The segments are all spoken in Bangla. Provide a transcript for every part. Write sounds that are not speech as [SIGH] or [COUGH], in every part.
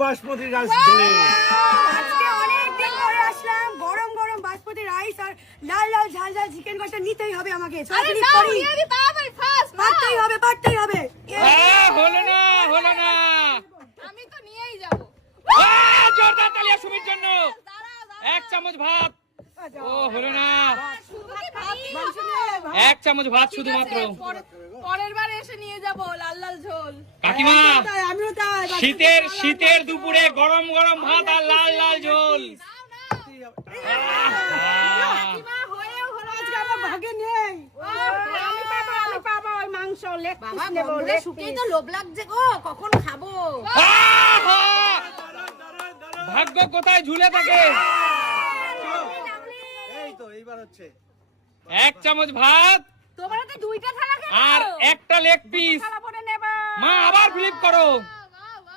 বাসমতি রাইস আজকে অনেক দিন পরে আসলাম। গরম গরম বাসমতি রাইস আর লাল লাল ঝাল ঝাল চিকেন কষা নিতেই হবে আমাকে। আরে নিয়ে ফাস্ট পারতেই হবে পারতেই হবে। হলো না হলো না। আমি তো নিয়েই যাব। জোরদার তালিয়া সুমির জন্য। এক চামচ ভাত। ও হলো না। এক চামচ ভাত শুধুমাত্র। পরের বার এসে নিয়ে যাব লাল লাল ঝোল। কাকিমা আমিও তাই শীতের শীতের দুপুরে গরম গরম ভাত আর লাল লাল ঝোল। আহ, হয়েও হলো আজকে আমার ভাগে নেই। আমি পাবো আমি পাবো ওই মাংস লেগ বাবা, নেব লেগ শুকিয়ে তো লোভ লাগছে গো কখন খাব! ভাগ্য কোথায় ঝুলে থাকে? এইবার হচ্ছে। এক চামচ ভাত তোমরা তো দুইটা থালা খেলো আর একটা লেগ পিস মা আবার ফ্লিপ করো।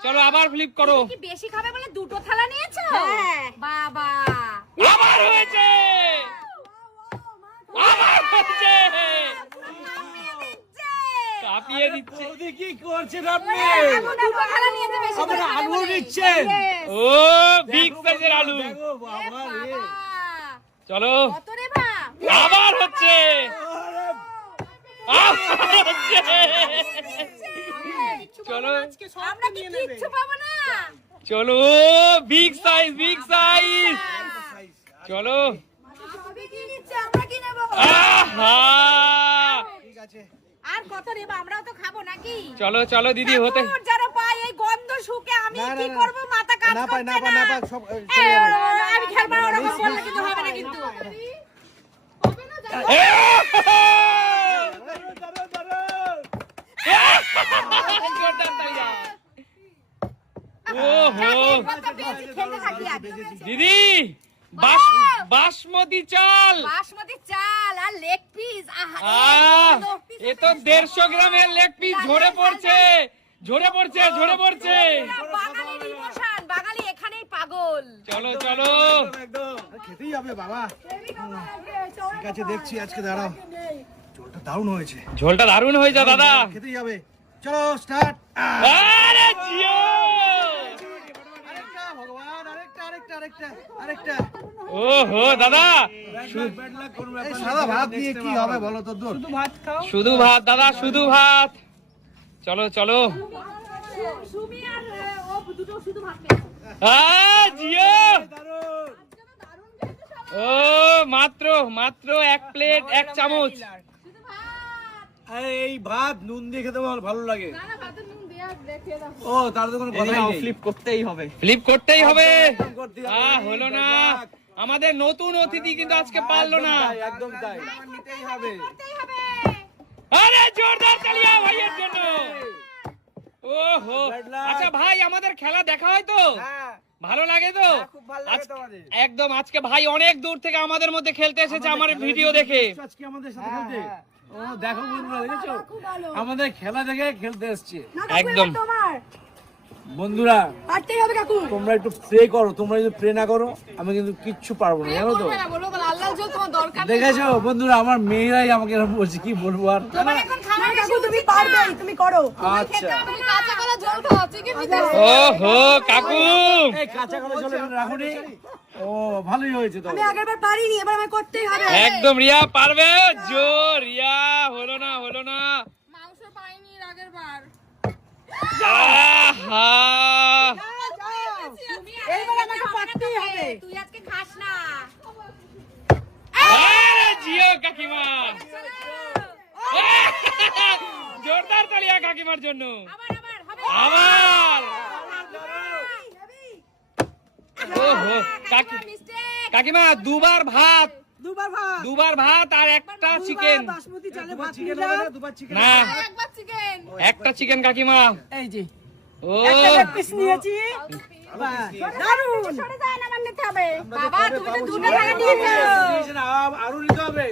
চলো আবার ফ্লিপ করো। কি বেশি খাবে বলে দুটো থালা নিয়েছো? বাবা। আবার হয়েছে। আবার হয়েছে। কাঁপিয়ে দিচ্ছে। বৌদি কি করছেন আপনি? দুটো থালা নিয়েছে বেশি আলু বলে। ও বিগ সাইজের আলু। বাবা রে। বাবা, চলো কত রে ভা আবার হচ্ছে চলো আমরা কি কিচ্ছু পাবো না চলো বিগ সাইজ বিগ সাইজ চলো সবে কি নিচ্ছে আমরা কি নেব আহা ঠিক আছে আর কত রে আমরাও তো খাব নাকি চলো চলো দিদি হতে যারা পায় এই গন্ধ শুকে আমি কি। করব মাথা কাজ না না করছে না না সব এই, এ, চলে যাবে। আমি খেলব না ওরকম বললে কিন্তু হবে না কিন্তু দাঁড়াও, দাঁড়াও। জোরদার তালিয়া। ওহো কত বেশি খেলতে থাকি আজ দিদি বাস- বাসমতি চাল। বাসমতি চাল আর লেগ পিস আহা এ তো দেড়শো গ্রামের লেগ পিস ঝরে পড়ছে ঝরে পড়ছে ঝরে পড়ছে। বাঙালি এখানেই পাগল। চলো চলো। একদম খেতেই হবে বাবা। ঠিক আছে দেখছি আজকে দাঁড়াও। জলটা দারুণ হয়েছে। ঝোলটা দারুণ হয়ে যা দাদা। খেতেই হবে। চলো স্টার্ট আরে জিও! ওহো দাদা! সাদা ভাত দিয়ে কি হবে বলো তো দূর? শুধু ভাত দাদা শুধু ভাত। চলো চলো। ও ভাত পেয়েছে আ জিও! ও মাত্র মাত্র এক প্লেট এক চামচ। শুধু ভাত আরে এই ভাত নুন দিয়ে খেতে আমার ভালো লাগে। ও তার তো কোনো কথাই নেই। ফ্লিপ করতেই হবে। ফ্লিপ করতেই হবে। আ হলো না। আমাদের নতুন অতিথি কিন্তু আজকে পারল না। একদম তাই। নিতেই হবে আরে জোরদার চালিয়া ভাইয়ের জন্য। ওহো। আচ্ছা ভাই আমাদের খেলা দেখা হয় তো? হ্যাঁ। ভালো লাগে তো? তোমাদের। একদম আজকে ভাই অনেক দূর থেকে আমাদের মধ্যে খেলতে এসেছে আমার ভিডিও দেখে। আজকে আমাদের সাথে খেলতে। ও দেখো বন্ধুরা দেখেছ? আমাদের খেলা দেখে খেলতে এসছে। একদম। বন্ধুরা পারতেই হবে কাকু। তোমরা একটু প্রে করো তোমরা যদি প্রে না করো আমি কিন্তু কিচ্ছু পারব না জানো তো। দেখেছ? বন্ধুরা আমার মেয়েরাই আমাকে এরকম বলছে কি বলব আর? কাকু তুমি পারবেই তুমি করো। আচ্ছা। কাঁচা কলা ঝোল খাও চিকেন বিরিয়ানি ওহো কাকু। এই কাঁচা কলা চলে রাখুনি ও ভালোই হয়েছে তো। আমি আগের বার পারিনি এবার আমায় করতেই হবে। একদম রিয়া পারবে? জোর রিয়া হলো না হলো না। মাংস পাইনি এর আগের বার আহা। এইবার আমাকে পারতেই হবে। তুই আজকে খাস না। আরে জিও কাকিমা। [LAUGHS] জোরদার তালিয়া কাকিমার জন্য। আবার আবার ওহো কাকিমা দুবার ভাত। দুবার ভাত। দুবার ভাত আর একটা চিকেন না একটা চিকেন কাকিমা। এই যে। ও। নিয়েছি। বাহ, সরে যায় না আমার হবে। বাবা তুমি তো দুটো টাকা নিয়েছো। আরও নিতে হবে।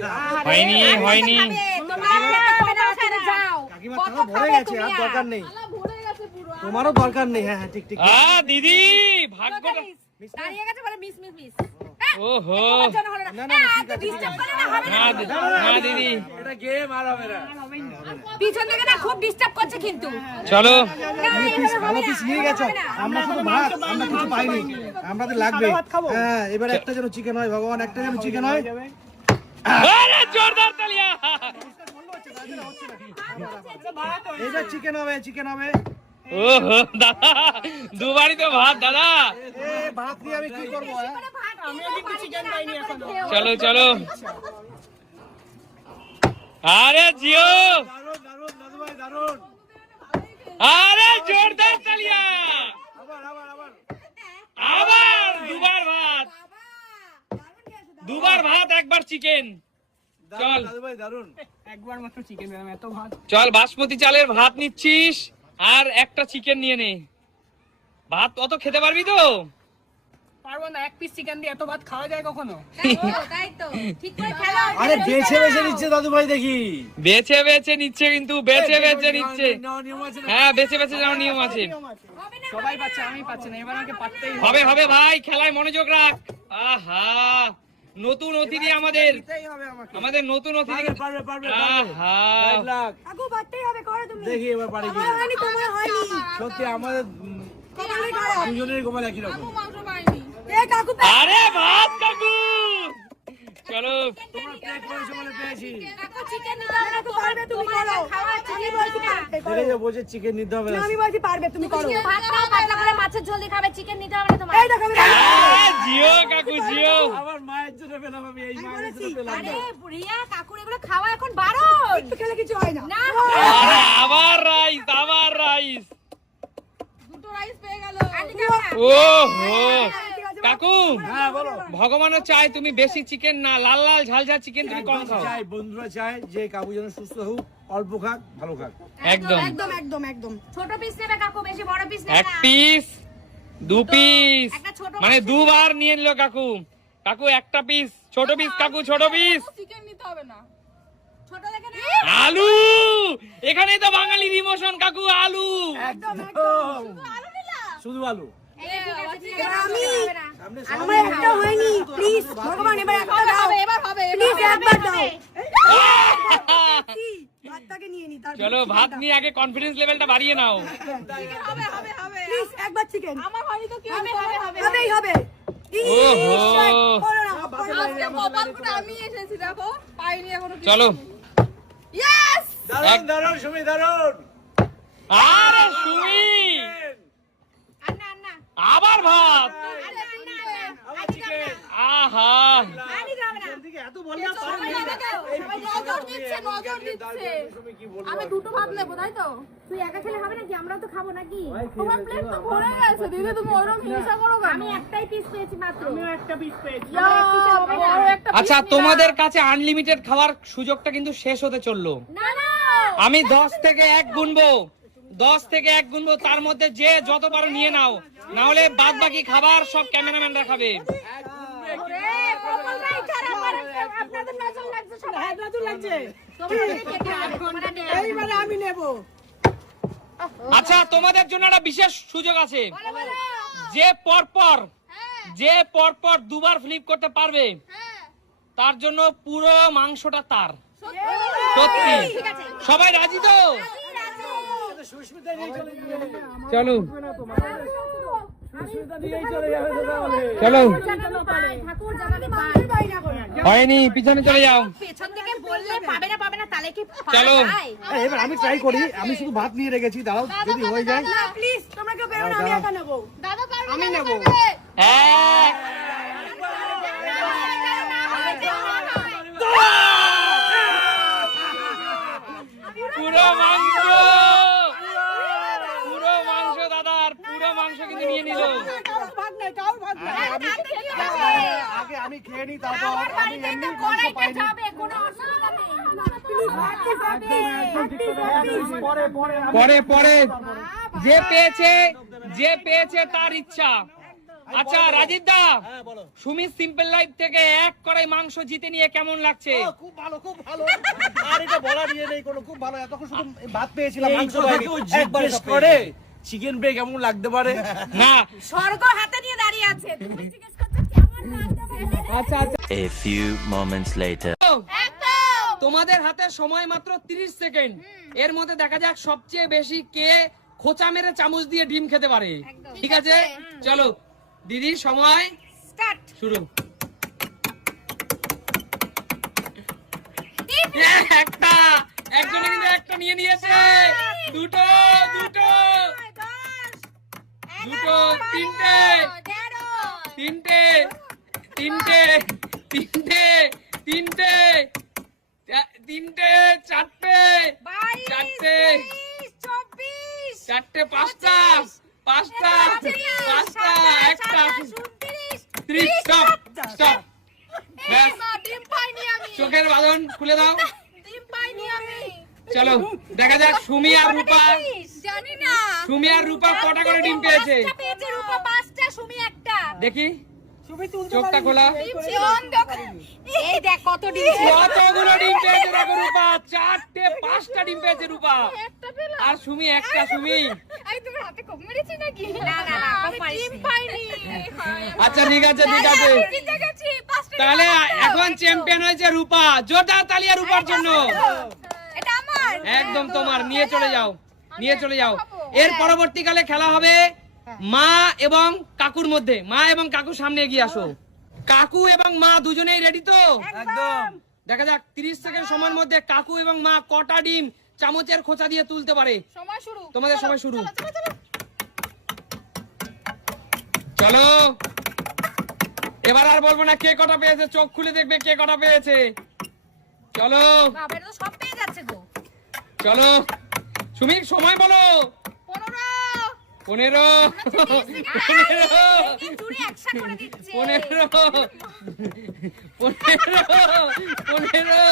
হয়নি হয়নি। তোমার খেতে হবে না ওখানে যাও। কত ভরে গেছে আর দরকার নেই। আলা ভরে গেছে পুরো। তোমারও দরকার নেই। হ্যাঁ হ্যাঁ ঠিক ঠিক আ দিদি ভাগ্যটা দাঁড়িয়ে গেছে বলে মিস মিস মিস। ওহো। না। না, না, না ঠিক আছে, ঠিক ডিস্টার্ব আছে। করে না হবে না। না দি- না দিদি। এটা গেম আর হবে না। পিছন থেকে না খুব ডিস্টার্ব করছে কিন্তু। চলো। ভালো পিস নিয়ে গেছো আমরা শুধু ভাত আমরা কিছু পাইনি। আমাদের লাগবে। হ্যাঁ এবার একটা যেন চিকেন হয় ভগবান একটা যেন চিকেন হয়। আরে জোরদার তালিয়া। চিকেন হবে চিকেন হবে। ও হো, দাদা দুবারই তো ভাত দাদা। ভাত নিয়ে আমি কি করব হ্যাঁ? চলো চলো। আরে জিও। আরে জোরদার তালিয়া আবার দুবার ভাত। দুবার ভাত একবার চিকেন। চল। দারুণ চল বাসমতি চালের ভাত নিচ্ছিস আর একটা চিকেন নিয়ে নে। ভাত অত খেতে পারবি তো? পারব না এক পিস চিকেন দিয়ে এত ভাত খাওয়া যায় কখনো? তাই তো। ঠিক করে খেলো আরে বেছে বেছে নিচ্ছে দাদু ভাই দেখি। বেছে বেছে নিচ্ছে কিন্তু বেছে বেছে নিচ্ছে। হ্যাঁ বেছে বেছে যাওয়ার নিয়ম আছে। সবাই পাচ্ছে আমি পাচ্ছি না এবার আমাকে পারতেই হবে। হবে হবে ভাই খেলায় মনোযোগ রাখ। আহা নতুন অতিথি আমাদের। আমাদের নতুন অতিথি। পারবে পারবে আহা। কাকু বাড়তেই হবে করো তুমি। দেখি এবার পারি তোমার হয়নি সত্যি আমাদের কপালে গোপাল একই রকম। আরে ভাত কাকু! চলো। চিকেন নিতে হবে। আমি বলছি পারবে তুমি করো। ভাত খাও পাতলা করে মাছের ঝোল দিয়ে খাবে চিকেন নিতে হবে না তোমার এই দেখো জিও কাকু জিও। আমার মায়ের জন্য পেলাম আমি এই মায়ের জন্য পেলাম আরে রিয়া কাকুর এগুলো খাওয়া এখন বারণ। একটু খেলে কিছু হয় না। না আরে, আবার রাইস আবার রাইস দুটো রাইস পেয়ে গেল। ও হো কাকু হ্যাঁ বলো। ভগবানও চায় তুমি বেশি চিকেন না লাল লাল ঝাল ঝাল চিকেন তুমি কম খাও। চাই বন্ধুরা চায় যে কাকু যেন সুস্থ হোক অল্প খাক ভালো খাক। একদম। একদম একদম একদম। ছোট পিস নেবে কাকু বেশি বড় পিস নেবে এক পিস দু পিস মানে দুবার নিয়ে নিল কাকু। কাকু একটা পিস ছোট পিস কাকু ছোট পিস চিকেন নিতে হবে না। না। আলু! এখানেই তো বাঙালির ইমোশন কাকু আলু। একদম। শুধু আলু। আমার একটা হয়নি। প্লিজ ভগবান এবার একটা দাও। এবার হবে প্লিজ একবার দাও। চলো ভাত নিয়ে আগে কনফিডেন্স লেভেলটা বাড়িয়ে নাও। হবে হবে হবে প্লিজ একবার চিকেন আমার হয়নি তো কি হবে হবে হবে হবেই হবে। চলো। দারুণ দারুণ সুমি দারুণ। আরে সুমি! আবার ভাত। আচ্ছা তোমাদের কাছে আনলিমিটেড খাওয়ার সুযোগটা কিন্তু শেষ হতে চলল। আমি দশ থেকে এক গুনবো। দশ থেকে এক গুনবো, তার মধ্যে যে যত পারো নিয়ে নাও না হলে বাদ বাকি খাবার সব ক্যামেরাম্যানরা খাবে আমি নেব আচ্ছা তোমাদের জন্য একটা বিশেষ সুযোগ আছে। যে পরপর যে পরপর দুবার ফ্লিপ করতে পারবে। তার জন্য পুরো মাংসটা তার সত্যি? সবাই রাজি তো চলে চলো। হয়নি পিছনে চলে যাও পেছন থেকে বললে পাবে না পাবে না তাহলে কি পারা চলো। এবার আমি ট্রাই করি আমি শুধু ভাত নিয়ে রেখেছি দাঁড়াও যদি হয়ে যায় প্লিজ তোমরা কেউ বেরো না আমি একা নেব দাদা আমি নেব। পারবে। এক পুরো মাংস পুরো মাংস দাদার পুরো মাংস কিন্তু নিয়ে নিল ভাগ নাই কারোর ভাগ নাই আমি আগে আমি খেয়ে নিই তারপর আমি এমনি পাইনি। পরে পরে আমি- পরে পরে। যে পেয়েছে যে পেয়েছে তার ইচ্ছা। আচ্ছা রাজীব দা হ্যাঁ বলো। সুমিত সিম্পল লাইফ থেকে এক কড়াই মাংস জিতে নিয়ে কেমন লাগছে? খুব ভালো খুব ভালো। আর এটা বলার ইয়ে নেই কোনো খুব ভালো। এতক্ষণ শুধু ভাত পেয়েছিলাম মাংস একবারে করে। চিকেন ব্রেক কেমন লাগতে পারে? [LAUGHS] না। স্বর্গ হাতে নিয়ে দাঁড়িয়ে আছে। তুমি জিজ্ঞেস করছ কেমন লাগছে আচ্ছা আচ্ছা। A few moments later. তোমাদের হাতে সময় মাত্র 30 সেকেন্ড। এর মধ্যে দেখা যাক সবচেয়ে বেশি কে খোঁচা মেরে চামচ দিয়ে ডিম খেতে পারে। ঠিক আছে? চলো দিদি সময়? স্টার্ট। শুরু। একটা। একজনে কিন্তু একটা নিয়ে নিয়েছে। দুটো দুটো। দুটো তিনটে। তিনটে তিনটে তিনটে তিনটে তিনটে চারটে চারটে চারটে পাঁচটা পাঁচটা পাঁচটা একটা ত্রিশ স্টপ স্টপ। চোখের বাঁধন খুলে দাও। ডিম পাইনি আমি। চলো দেখা যাক সুমি আর রূপা। জানি না। সুমি আর রূপা কটা করে ডিম পেয়েছে। রূপা পাঁচটা সুমি একটা। দেখি। চোখটা খোলা। এই দেখ কত ডিম কতগুলো ডিম পেয়েছে। দেখো রূপা। চারটে পাঁচটা ডিম পেয়েছে রূপা। আর সুমি একটা সুমি। আমি তোমার হাতে কম মেরেছি নাকি? না না না আমি ডিম পাইনি। [LAUGHS] আচ্ছা ঠিক আছে ঠিক আছে। জিতে গেছি। পাঁচটা তাহলে এখন চ্যাম্পিয়ন হয়েছে রূপা। জোরদার তালিয়া রূপার জন্য। একদম তোমার নিয়ে চলে যাও নিয়ে চলে যাও। এর পরবর্তীকালে খেলা হবে মা এবং কাকুর মধ্যে। মা এবং কাকু সামনে এগিয়ে আসো। কাকু এবং মা দুজনেই রেডি তো? একদম। দেখা যাক 30 সেকেন্ড সময়ের মধ্যে কাকু এবং মা কটা ডিম চামচের খোঁচা দিয়ে তুলতে পারে? সময় শুরু। তোমাদের সময় শুরু। চলো। এবার আর বলব না কে কটা পেয়েছে চোখ খুলে দেখবে কে কটা পেয়েছে। চলো। বাবা এটা তো সব পেয়ে যাচ্ছে গো। চলো। সুমিক সময় বলো। পনেরো। পনেরো। পনেরো।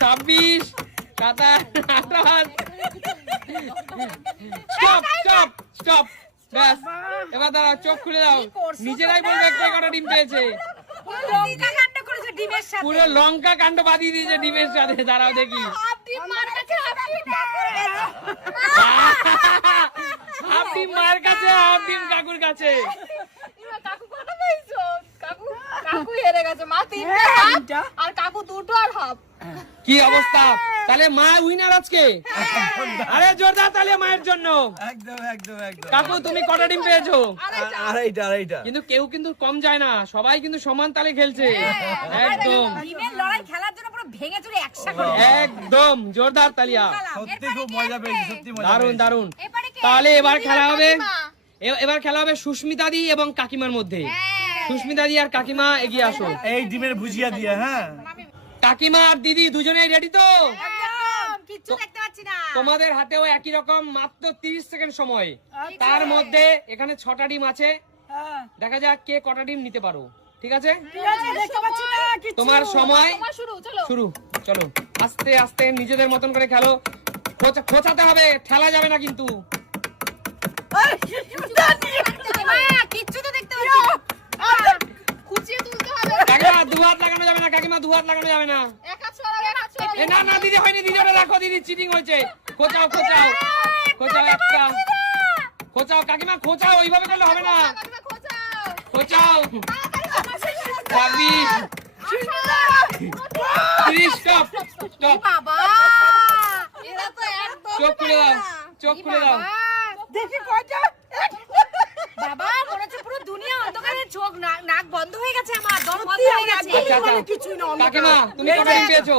ছাব্বিশ। সাতাশ। আঠাশ। Stop stop stop. ব্যাস। এবার দাঁড়াও চোখ খুলে দাও। নিজেরাই বলবে কে কটা ডিম পেয়েছে। লঙ্কা কাণ্ড করেছে ডিমের পুরো লঙ্কা কাণ্ড বাদিয়ে দিয়েছে ডিমের সাথে দাঁড়াও দেখি। আপনি মার কাছে আপনি কাকুর কাছে। কাকু কাকু কাকু হেরে গেছে। মা তিনটা। আর কাকু দুটো আর হাফ। কি অবস্থা? তাহলে মা উইনার আজকে? আরে জোরদার তাহলে মায়ের জন্য। একদম একদম একদম। কাকু তুমি কটা ডিম পেয়েছ? আড়াইটা। আড়াইটা কিন্তু কেউ কিন্তু কম যায় না। সবাই কিন্তু সমান তালে খেলছে। একদম। ডিমের লড়াই খেলার জন্য পুরো ভেঙে চুরে একসাথে করে। একদম। জোরদার তালিয়া। সত্যি খুব মজা পেয়েছি সত্যি মজা দারুণ দারুণ তাহলে এবার খেলা হবে এবার খেলা হবে সুস্মিতা দি এবং কাকিমার মধ্যে। হ্যাঁ। সুস্মিতা দি আর কাকিমা এগিয়ে আসো। এই ডিমের ভুজিয়া দিয়ে হ্যাঁ? কাকিমা আর দিদি দুজনেই রেডি তো? একদম কিচ্ছু দেখতে পাচ্ছি না। তোমাদের হাতেও একই রকম মাত্র 30 সেকেন্ড সময়। তার মধ্যে এখানে ছটা ডিম আছে। দেখা যাক কে কটা ডিম নিতে পারো। ঠিক আছে? দেখতে পাচ্ছি না কিছু তোমার সময় শুরু চলো। আস্তে আস্তে নিজেদের মতন করে খেলো। খোঁচাতে হবে ঠেলা যাবে না কিন্তু। কিচ্ছু তো দেখতে পাচ্ছি না। খুঁচিয়ে তুলতে হবে। কাকিমা দু হাত লাগানো যাবে না কাকিমা দু হাত লাগানো যাবে না। এক সরাও এক এ না না দিদি হয়নি দিদি ওটা রাখো দিদি চিটিং হয়েছে। খোঁচাও খোঁচাও খোঁচাও একটা। খোঁচাও। কাকিমা খোঁচাও ওইভাবে করলে হবে না। খোঁচাও। স্টপ স্টপ বাবা এরা তো একদম চোখ খুলে দাও চোখ খুলে দাও। দেখি কয়টা? বাবা মনে হচ্ছে পুরো দুনিয়া অন্ধকারে চোখ নাক বন্ধ হয়ে গেছে আমার দম বন্ধ হয়ে গেছে। কিছুই না কাকিমা তুমি কটা ডিম পেয়েছ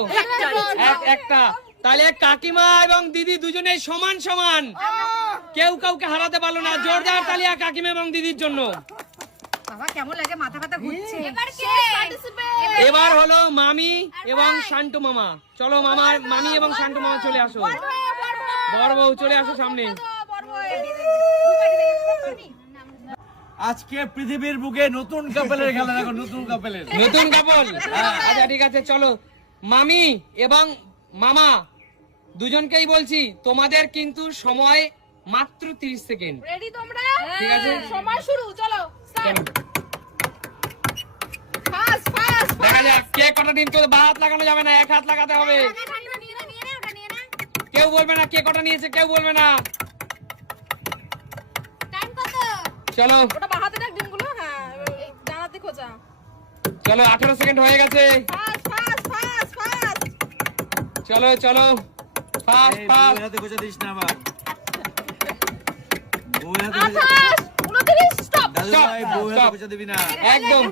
একটা তাহলে কাকিমা এবং দিদি দুজনেই সমান সমান। কেউ কাউকে হারাতে পারল না। জোরদার তালিয়া কাকিমা এবং দিদির জন্য। বাবা কেমন লাগে? মাথা ব্যথা ঘুরছে। এবার এবার হলো মামি এবং শান্তু মামা। চলো মামার মামি এবং শান্তু মামা চলে আসো। বড় বউ চলে আসো সামনে। আজকে পৃথিবীর বুকে নতুন কাপেলের খেলা দেখো নতুন কাপেলের। নতুন কাপল। আচ্ছা ঠিক আছে চলো। মামি এবং মামা দুজনকেই বলছি তোমাদের কিন্তু সময় মাত্র 30 সেকেন্ড। রেডি তোমরা? ঠিক আছে। সময় শুরু চলো ফাস্ট ফাস্ট দেখা যাক কে কটা ডিম তো বা হাত লাগানো যাবে না এক হাত লাগাতে হবে। কেউ বলবে না কে কটা নিয়েছে কেউ বলবে না টাইম কত চলো। ওটা বাহাতে রাখ ডিমগুলো হ্যাঁ ডানাতে খোঁচা চলো আঠারো সেকেন্ড হয়ে গেছে। ফাস্ট ফাস্ট ফাস্ট ফাস্ট চলো চলো। ফাস্ট ফাস্ট গোছা দিস আবার। না। একদম।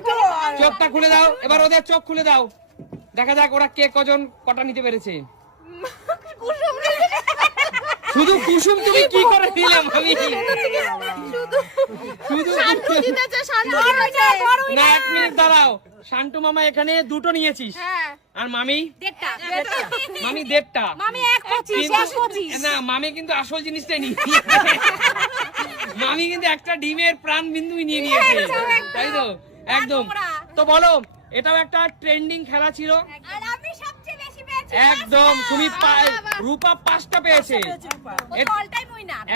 চোখটা খুলে দাও। এবার ওদের চোখ খুলে দাও। দেখা যাক ওরা কে কজন কটা নিতে পেরেছে। শুধু কুসুম তুমি কি করে দিলাম আমি শুধু শান্তু জিতেছে শান্তু না এক মিনিট দাঁড়াও। শান্টু মামা এখানে দুটো নিয়েছিস। হ্যাঁ। আর মামি? মামি দেড়টা। মামি এক পঁচিশ না মামি কিন্তু আসল জিনিসটাই নি মামি কিন্তু একটা ডিমের প্রাণ বিন্দু নিয়ে নিয়েছে। তাই তো? একদম। তো বলো এটাও একটা ট্রেন্ডিং খেলা ছিল। আর আমি সবচেয়ে বেশি পেয়েছি একদম। তুমি পা- রূপা পাঁচটা পেয়েছে।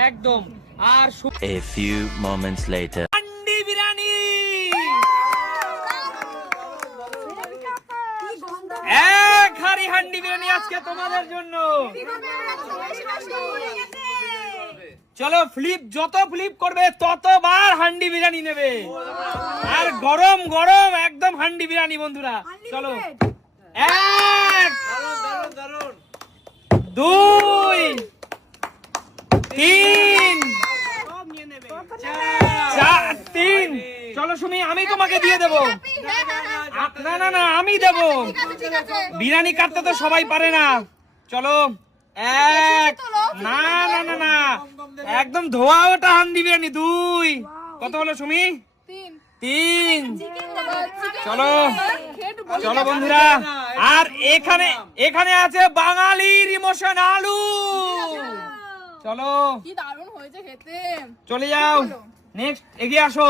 একদম। আর সু- A few moments later. Handi biryani এক হাড়ি হান্ডি বিরিয়ানি আজকে তোমাদের জন্য। চলো ফ্লিপ যত ফ্লিপ করবে ততবার হান্ডি বিরিয়ানি নেবে। আর গরম গরম একদম হান্ডি বিরিয়ানি বন্ধুরা। চলো। এক দুই তিন। চার, তিন। চলো সুমি, আমি তোমাকে দিয়ে দেবো। না না না, আমি দেবো। বিরিয়ানি কাটতে তো সবাই পারে না। চলো, এক। না না না না। একদম ধোয়া ওটা হান্ডি বিরিয়ানি, দুই। কত হলো সুমি? তিন। তিন চলো চলো বন্ধুরা। আর এখানে এখানে আছে বাঙালির ইমোশন আলু। চলো। চলে যাও। নেক্সট এগিয়ে আসো।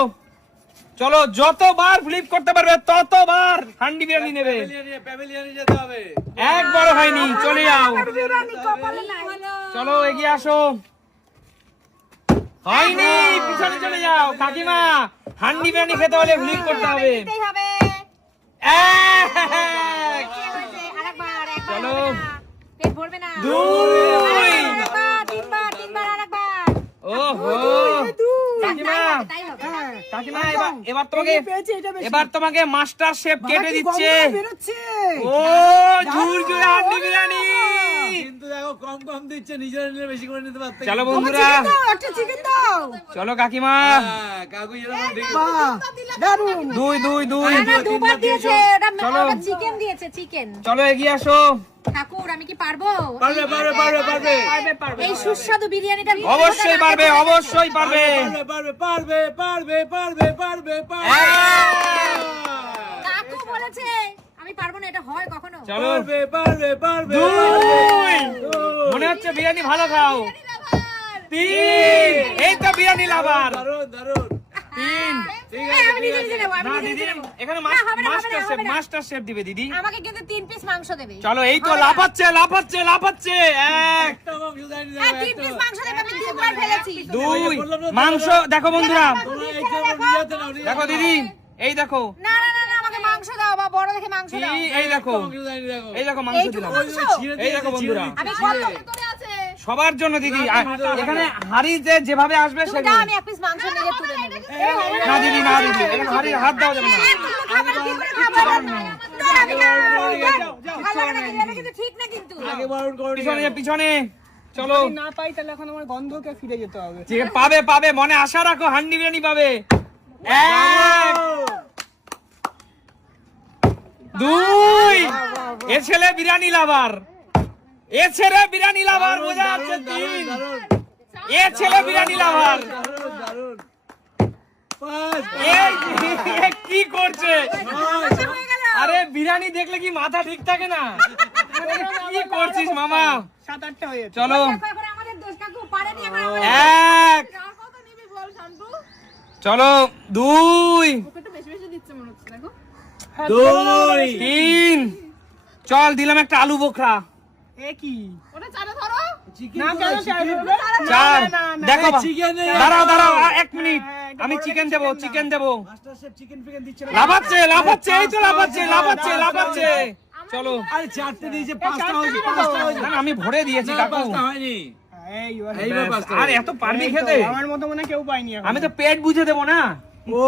চলো যতবার ফ্লিপ করতে পারবে ততবার হান্ডি বিরিয়ানি নেবে। যেতে হবে। একবার হয়নি চলে যাও। চলো এগিয়ে আসো। হয়নি পিছনে চলে যাও। কাকিমা হান্ডি বিরিয়ানি খেতে হলে ফ্লিপ করতে হবে। এক। চলো। পেট ভরবে না। দুই এবার এবার তোমাকে এবার তোমাকে মাস্টার শেফ কেটে দিচ্ছে। ও ঝুর ঝুর হান্ডি বিরিয়ানি। দেখো কম কম দিচ্ছে নিজেরা নিলে বেশি করে নিতে পারতে চলো বন্ধুরা। একটা চিকেন দাও। চলো কাকিমা। হ্যাঁ, কাকু দারুণ দুই দুই দুই দুবার দিয়েছে। ওটা চলো। চিকেন দিয়েছে চিকেন চলো এগিয়ে আসো। ঠাকুর আমি কি পারব? পারবে পারবে পারবে পারবে। এই সুস্বাদু বিরিয়ানিটা অবশ্যই পারবে অবশ্যই পারবে। পারবে পারবে পারবে পারবে পারবে পারবে। কাকু বলেছে আমি পারব না এটা হয় কখনো? চলো। পারবে পারবে পারবে। দুই। মনে হচ্ছে বিরিয়ানি ভালো খাও। তিন। এই তো বিরিয়ানি লাভার দারুণ দারুণ তিন। চলো এই তো লাফাচ্ছে লাফাচ্ছে লাফাচ্ছে। এক। একটা মাংস হ্যাঁ, দেখো, তিন একটা। পিস মাংস দেবে আমি তিনবার ফেলেছি। দুই। মাংস দেখো বন্ধুরা। দেখো দিদি। এই দেখো। না মাংস দাও বা বড় দেখে মাংস দাও। এই- দেখো। এই দেখো। মাংস দিলাম। এই দেখো বন্ধুরা। আমি কত ভিতরে আছে? সবার জন্য দিদি এখানে হাড়িতে যেভাবে আসবে দাও আমি এক পিস মাংস নিজে তুলে নেব। না দিদি না দিদি এখানে হাড়ি হাত দেওয়া যাবে না। কিন্তু ঠিক না কিন্তু। আগে বারণ করো পিছনে পিছনে চলো। না পাই তাহলে এখন আমার গন্ধকে ফিরে যেতে হবে। পাবে পাবে মনে আশা রাখো হান্ডি বিরিয়ানি পাবে। দুই। এ ছেলে বিরিয়ানি লাভার। এ ছেলে বিরিয়ানি লাভার বোঝা যাচ্ছে তিন। এ ছেলে বিরিয়ানি লাভার। কি করছে? আরে বিরিয়ানি দেখলে কি মাথা ঠিক থাকে না? আরে কি করছিস মামা? সাত আটটা হয়ে যাচ্ছে চলো এক আর কত নিবি বল শান্তু চলো দুই দুই। তিন। চল দিলাম একটা আলু বোখরা। এ কি? ওটা চালে ধরো। না কেন চাইবে চার না, না, দেখো বা- চিকেন দাঁড়াও দাঁড়াও এক মিনিট। আমি চিকেন দেবো চিকেন দেবো। মাস্টার শেফ চিকেন ফিকেন দিচ্ছে না। লাফাচ্ছে লাফাচ্ছে এই তো লাফাচ্ছে লাফাচ্ছে লাফাচ্ছে। চলো। আরে চারটে দিয়েছে পাঁচটা হয়েছে পাঁচটা হয়েছে। না, না, আমি ভরে দিয়েছি কাকু। হয়নি। পাঁচটা আর এত পারবি খেতে? আমার মতো মনে কেউ পাইনি আমি তো পেট বুঝে দেবো না? ও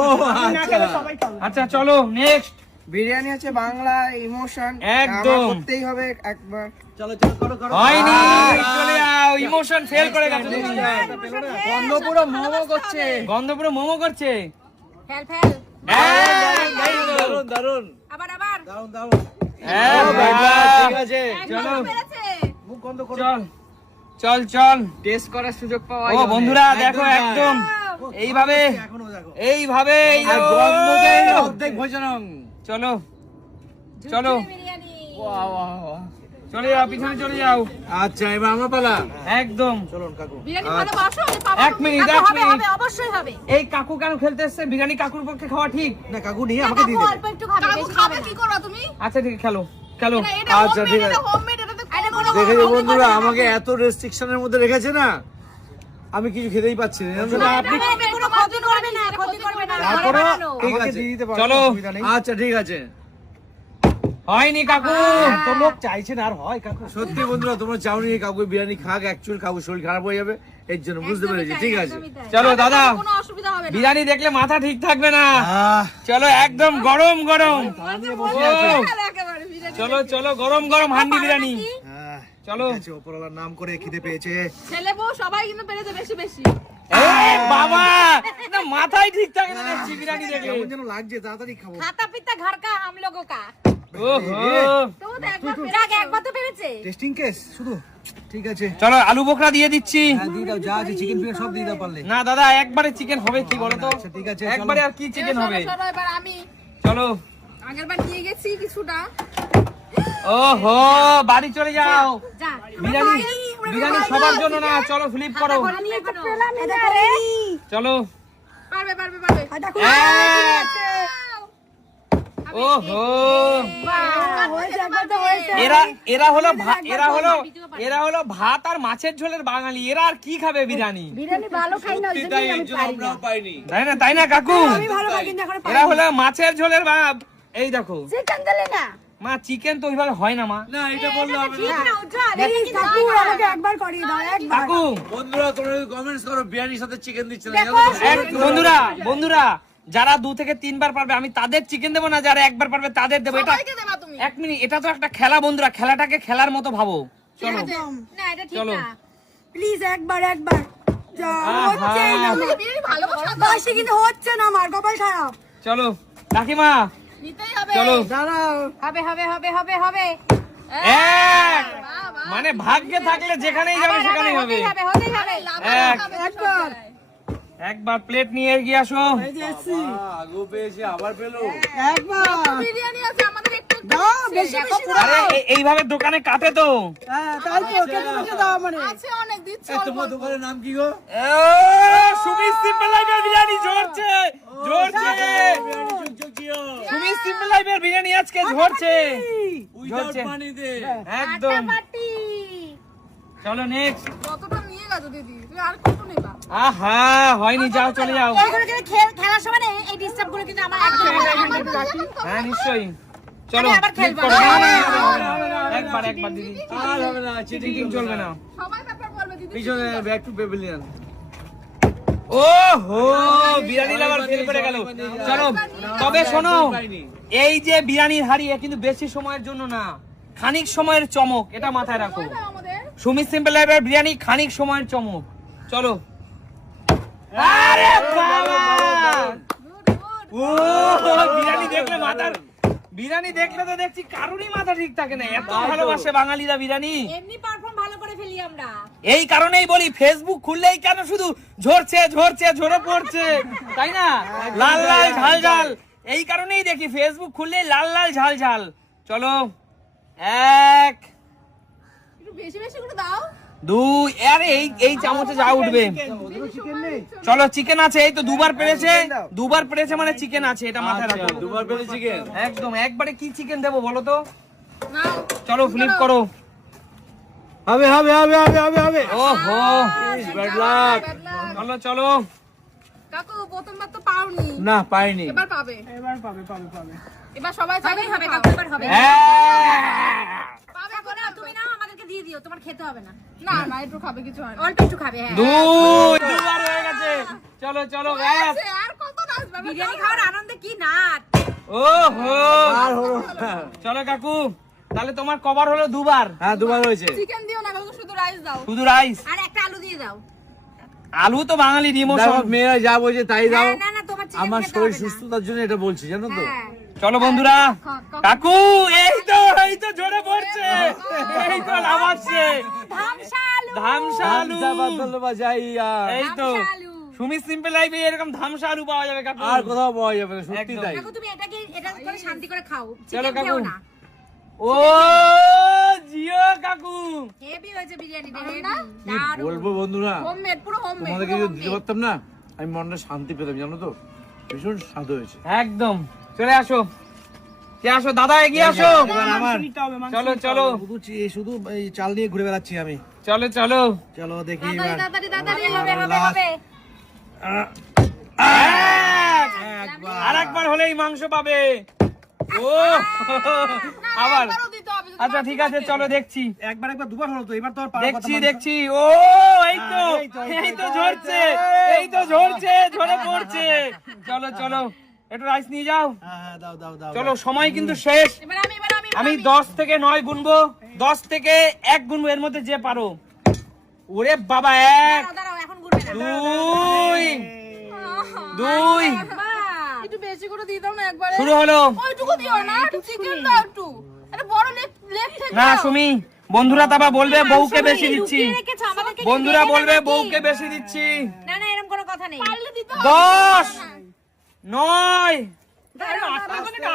আচ্ছা খেলে সবাই খাবে। আচ্ছা চলো নেক্সট বিরিয়ানি হচ্ছে বাংলা ইমোশন একদম। করতেই হবে একবার। চলো চলো করো করো। হয়নি। চলে যাও ইমোশন ফেল করে গেছে তুমি। গন্ধ পুরো মোমো করছে। গন্ধ পুরো মোমো করছে। ফেল ফেল। এই, এই তো। দারুণ দারুণ আবার আবার। দারুণ দারুণ হ্যাঁ, ঠিক আছে। চলো। মুখ বন্ধ করো। চল চল চল। টেস্ট করার সুযোগ পাওয়া ও বন্ধুরা দেখো একদম। এইভাবে এখনও দেখো। এইভাবে অর্ধেক ভোজনং চলো। চলো। চলে যাও পিছনে চলে যাও। আচ্ছা এবার আমার পালা। একদম। চলুন কাকু। এক মিনিট, এক মিনিট। অবশ্যই হবে। এই কাকু কেন খেলতে এসছে? বিরিয়ানি কাকুর পক্ষে খাওয়া ঠিক। না কাকু নিয়ে আমাকে দিয়ে কাকু দেবে। অল্প একটু খাবে বেশি খাবে কি করো তুমি? আচ্ছা ঠিক আছে, খেলো খেলো। আচ্ছা ঠিক আছে। হোমমেড এটা তো এটা কোনো দেখেছ বন্ধুরা আমাকে এত রেস্ট্রিকশনের মধ্যে রেখেছে না? আমি কিছু খেতেই পাচ্ছি না। আপনি কোনো ক্ষতি করবে না ক্ষতি করবে না। ঘরে তারপরে ঠিক আছে। চলো। আচ্ছা ঠিক আছে। হয়নি কাকু। তো লোক চাইছেন আর হয় কাকু। সত্যি বন্ধুরা তোমরা চাওনি এই কাউকে বিরিয়ানি খাক অ্যাকচুয়াল কাকু শরীর খারাপ হয়ে যাবে এর জন্য বুঝতে পেরেছি ঠিক আছে। চলো দাদা কোনো অসুবিধা হবে না। বিরিয়ানি দেখলে মাথা ঠিক থাকবে না। চলো একদম গরম গরম। চলো চলো গরম গরম হান্ডি বিরিয়ানি। হ্যাঁ, চলো। নাম করে খিদে পেয়েছে। ছেলে বউ সবাই কিন্তু পেরেছে বেশি বেশি। না আলু বোকরা দিয়ে দিচ্ছি। চিকেন সব পারলে। না দাদা একবারে চিকেন হবে কি বলো তো? ঠিক আছে একবারে আর কি চিকেন হবে? চলো আগের আমি। চলো। গেছি কিছুটা। ওহো বাড়ি চলে যাও। বিরিয়ানি বিরিয়ানি সবার জন্য না চলো ফ্লিপ করো। চলো। পারবে পারবে পারবে। ওহো। হয়েছে এরা এরা হলো এরা হলো এরা হলো ভাত আর মাছের ঝোলের বাঙালি। এরা আর কি খাবে বিরিয়ানি? বিরিয়ানি ভালো খাই না তাই না। তাই না কাকু? আমি ভালো খাই কিন্তু এখন এরা হলো মাছের ঝোলের ভাব এই দেখো। চিকেন দিলে না। মা চিকেন তো ওইভাবে হয় না মা। না এটা বললে হবে না। প্লিজ কাকু আমাকে একবার করিয়ে দাও একবার। কাকু বন্ধুরা তোমরা কমেন্টস করো বিরিয়ানির সাথে চিকেন দিচ্ছে না বন্ধুরা। বন্ধুরা যারা দু থেকে তিনবার পারবে আমি তাদের চিকেন দেবো না যারা একবার পারবে তাদের দেবো। এটা এক মিনিট এটা তো একটা খেলা বন্ধুরা খেলাটাকে খেলার মতো ভাবো। চলো। না এটা ঠিক চলো। না। প্লিজ একবার একবার। যা, আহা। না। আমার। বিরিয়ানি ভালোবাসো কিন্তু হচ্ছে না আমার কপাল খারাপ। চলো। কাকিমা নিতেই হবে। চলো। দাঁড়াও। হবে হবে হবে হবে হবে। এক। মানে ভাগ্যে থাকলে যেখানেই যাবে সেখানেই হবে। এক। একবার। একবার প্লেট নিয়ে এগিয়ে আসো। এই যে এসছি। আহ, পেয়েছি আবার পেল। একবার। বিরিয়ানি আছে আমাদের দাও বেশি বেশি দাও। আরে এইভাবে দোকানে কাটে তো। হ্যাঁ তাই তো কেটে কেটে দাও মানে আছে অনেক দিচ্ছে তোমার দোকানের নাম কি গো? সুমি সিম্পল লাইফের বিরিয়ানি ঝরছে ঝরছে। সুমি সিম্পল লাইফের বিরিয়ানি আজকে ঝরছে। পানিতে একদম। চলো নেক্সট কতটা নিয়ে গেছো দিদি তুমি আর কত নেবা? আহা হয়নি যাও চলে যাও। খেলার সময় এই ডিস্টার্বগুলো কিন্তু আমার একদম হ্যাঁ নিশ্চয়ই। চলো আবার খেলব। একবার একবার দিদি। আর হবে না চিটিং চলবে না। সবাই ব্যাপার বলবে দিদি পিছনে ব্যাক টু পেভিলিয়ন ও হো লাভার ফেল করে গেল। চলো তবে শোনো এই যে হাড়ি কিন্তু বেশি সময়ের জন্য না খানিক সময়ের চমক এটা মাথায় রাখো। সুমিত সিম্পল লাইফের বিরিয়ানি খানিক সময়ের চমক। চলো। আরে বাবা! ও বিরিয়ানি দেখলে মাথার বিরিয়ানি দেখলে তো দেখছি কারোরই মাথা ঠিক থাকে না। এত ভালোবাসে বাঙালিরা বিরিয়ানি। এমনি পারফর্ম ভালো করে ফেলি আমরা। এই কারণেই বলি ফেসবুক খুললেই কেন শুধু ঝরছে ঝরছে ঝরে পড়ছে তাই না? লাল লাল ঝাল ঝাল। এই কারণেই দেখি ফেসবুক খুললে লাল লাল ঝাল ঝাল। চলো এক। একটু বেশি বেশি করে দাও। দুই আরে এই এই চামচে যা উঠবে। চলো চিকেন আছে এই তো দুবার পেরেছে। দুবার পেরেছে মানে চিকেন আছে এটা মাথায় রাখো। দুবার পেলে চিকেন একদম একবারে কি চিকেন দেবো বলো তো? চলো ফ্লিপ করো। হবে হবে হবে হবে হবে হবে। ওহো ব্যাড লাক চলো চলো। কাকু প্রথমবার তো পাওনি। না পাইনি। এবার পাবে। এবার পাবে পাবে পাবে। এবার সবাই চাইবে হবে কাকু এবার হবে। হ্যাঁ। পাবে তুমি নাও আমাদেরকে দিয়ে দিও তোমার খেতে হবে না। না না একটু খাবে কিছু হয় অল্প একটু খাবে হ্যাঁ। দুই। দুবার হয়ে গেছে। চলো চলো আর কত নাচবে বিরিয়ানি খাওয়ার আনন্দে কি নাচ? ওহো। আর হলো চলো কাকু তাহলে তোমার কভার হলো দুবার। হ্যাঁ দুবার হয়েছে। চিকেন দিও না কালকে শুধু রাইস দাও। শুধু রাইস আর একটা আলু দিয়ে দাও। আলু তো বাঙালি দেখো ইমোশন মেয়েরা যা বলছে তাই দাও। না না তোমার আমার শরীর সুস্থতার জন্য এটা বলছি জানো তো? হ্যাঁ। চলো বন্ধুরা। কাকু এই তো এই তো ঝরে পড়ছে। এই তো আলু ধামসা বাদল বাজাইয়া। এই তো সুমি সিম্পল লাইফে এরকম ধামসা আলু পাওয়া যাবে কাকু। আর কোথাও পাওয়া যাবে না সত্যি তাই। কাকু তুমি এটাকে এটা করে শান্তি করে খাও। চলো কাকু। ও জিও কাকু। হেভি হয়েছে বিরিয়ানিটা হেভি। বলব বন্ধুরা? হোমমেড পুরো হোমমেড তোমাদেরকে যদি দিতে পারতাম না আমি মনটা শান্তি পেতাম জানো তো? ভীষণ স্বাদ হয়েছে। একদম। চলে আসো। আসো? দাদা এগিয়ে আসো। চলো চলো। শুধু চি- শুধু এই চাল নিয়ে ঘুরে বেড়াচ্ছি আমি। চলো চলো। চলো দেখি আর একবার হলেই মাংস পাবে। ও! আবার। আচ্ছা ঠিক আছে চলো দেখছি। একবার একবার দুবার হলো তো এবার তো আর পারার কথা দেখছি দেখছি। ও এই তো এই তো। ঝরছে এই তো ঝরছে ঝরে পড়ছে। চলো চলো। একটু রাইস নিয়ে যাও। হ্যাঁ হ্যাঁ দাও দাও দাও চলো সময় কিন্তু শেষ। আমি এবার আমি আমি দশ থেকে নয় গুনবো। দশ থেকে এক গুনবো এর মধ্যে যে পারো। ওরে বাবা এক দুই দুই একটু বেশি করে দিয়ে দাও না একবারে। শুরু হলো। না একটু চিকেন দাও একটু। একটা বড় লেগ লেগ থেকে না দাও। সুমি বন্ধুরা তাবা বলবে বউকে বেশি দিচ্ছি। বন্ধুরা বলবে বউকে বেশি দিচ্ছি। না না এরকম কোনো কথা নেই। পারলে দিতে হবে। দশ! নয়।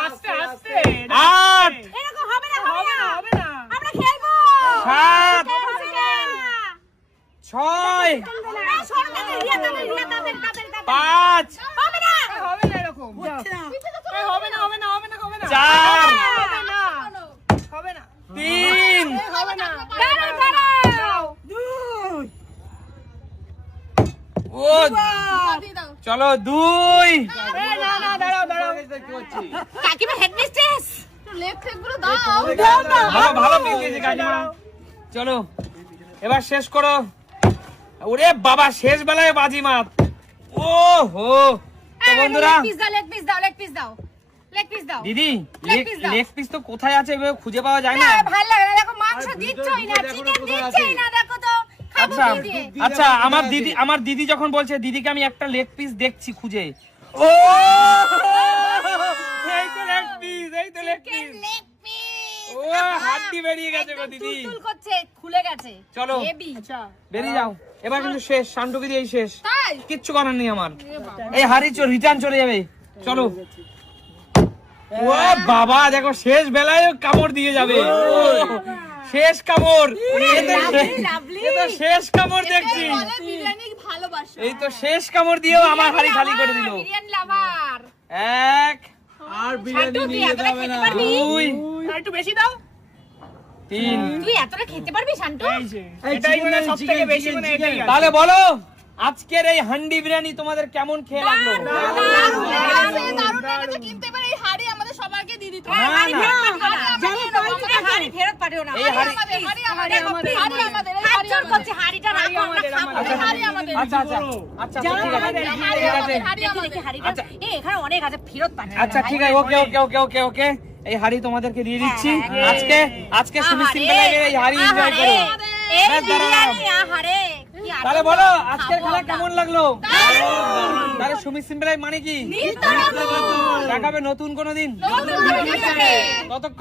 আস্তে আস্তে আট। এরকম হবে না হবে না। হবে না। আমরা খেলব। সাত। ছয়। পাঁচ। হবে না। হবে না এরকম হবে না হবে না হবে না হবে না। চার। হবে না তিন। হবে না। ও চলো দুই। কাকিমা হেড মিস্ট্রেস ভালো ভালো কাকিমা। চলো এবার শেষ করো। ওরে বাবা শেষ বেলায় বাজি মাত। ও হো তো বন্ধুরা লেগ পিস দাও লেগ পিস দাও লেগ পিস দাও। লেগ পিস দাও। দিদি। লেগ পিস তো কোথায় আছে খুঁজে পাওয়া যায় না। ভালো লাগে না। দেখো মাংস দিচ্ছই না চিকেন দিচ্ছই না দেখো তো। আচ্ছা আচ্ছা আমার দিদি। আমার দিদি যখন বলছে দিদিকে আমি একটা লেগ পিস দেখছি খুঁজে। ও! এই তো লেগ পিস এই তো লেগ পিস ও হাড্ডি বেরিয়ে গেছে গো দিদি। তুল করছে খুলে গেছে। চলো। হেভি বেরিয়ে যাও। এবার কিন্তু শেষ শান্টুকে দিয়েই শেষ। তাই? কিচ্ছু করার নেই আমার। এই হাড়ি চো রিটার্ন চলে যাবে। চলো। ও বাবা দেখো শেষ বেলায় কামড় দিয়ে যাবে। ও, শেষ কামড়। শেষ কামড় দেখছি। এই তো শেষ কামড় দিয়েও আমার হাড়ি খালি করে দিল। এক। আর বিরিয়ানি নিয়ে হবে খেতে না। দুই। একটু বেশি দাও। তিন। তুই এতটা খেতে পারবি শান্তু? এটাই মানে সব থেকে বেশি মানে এটাই তাহলে বলো আজকের এই হান্ডি বিরিয়ানি তোমাদের কেমন খেয়ে লাগল? দারুণ লেগেছে কিন্তু এবার এই হাড়ি আমাদের সবাইকে দিয়ে দিতে। হবে তো আমাকে হাড়ি ফেরত পাঠিও না এই হাড়ি- হাড়ি আমাদের হাড়ি আমাদের এই হাড়ি আমাদের। করছে হাড়িটা রাখো আমরা খাব। হাড়ি আমাদের। আচ্ছা আচ্ছা আচ্ছা ঠিক আছে। হাড়ি আমাদের হাড়ি দেখি আমাদের। দেখি হাড়িটা এ এখানে অনেক আছে ফেরত পাঠিও আচ্ছা ঠিক আছে ওকে ওকে ওকে ওকে ওকে। এই হাড়ি তোমাদেরকে দিয়ে দিচ্ছি। হ্যাঁ, হ্যাঁ। আজকে আজকে সুমি সিম্পল এই হাড়ি এনজয় করো। এই বিরিয়ানি আহারে। তাহলে বলো আজকের খেলা কেমন লাগল? তাহলে সুমি সিম্পল মানে কি? দেখাবে নতুন কোনো দিন। ততক্ষণ